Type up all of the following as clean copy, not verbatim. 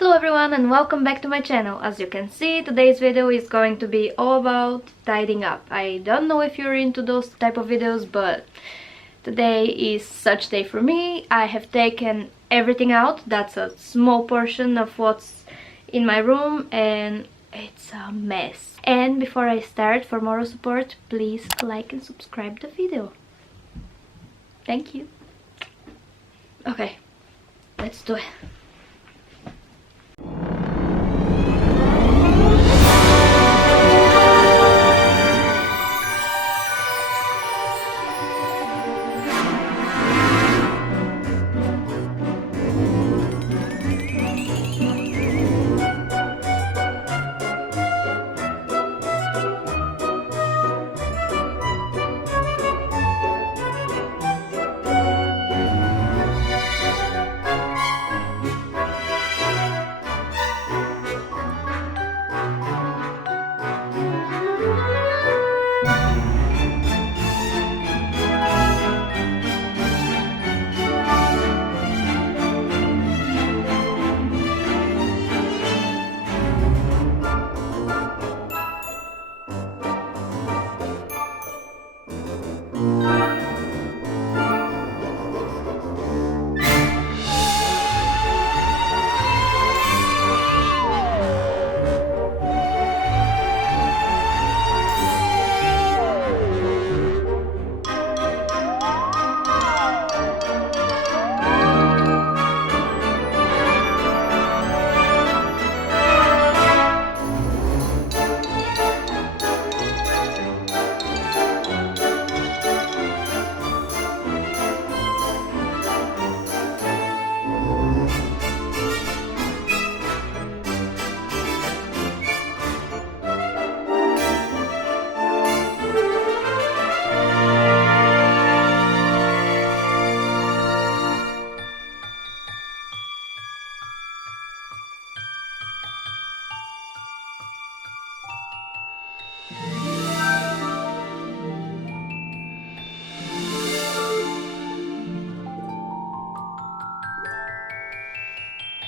Hello everyone and welcome back to my channel. As you can see, today's video is going to be all about tidying up. I don't know if you're into those type of videos, but today is such day for me. I have taken everything out. That's a small portion of what's in my room and it's a mess. And before I start, for moral support, please like and subscribe the video. Thank you. Okay, let's do it.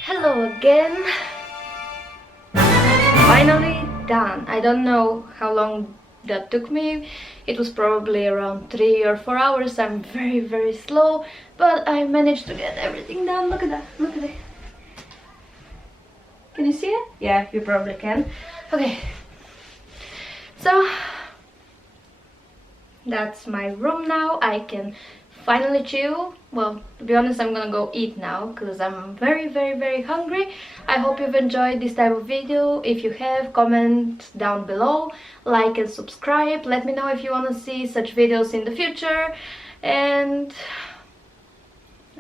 Hello again. Finally done. I don't know how long that took me. It was probably around 3 or 4 hours. I'm very slow, but I managed to get everything done. Look at that. Look at it. Can you see it? Yeah, you probably can. Okay. So that's my room now. I can finally chill. Well, to be honest, I'm gonna go eat now because I'm very hungry. I hope you've enjoyed this type of video. If you have, comment down below, like and subscribe. Let me know if you want to see such videos in the future, and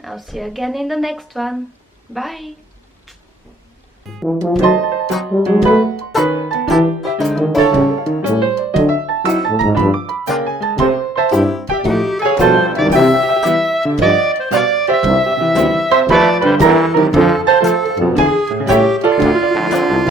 I'll see you again in the next one. Bye.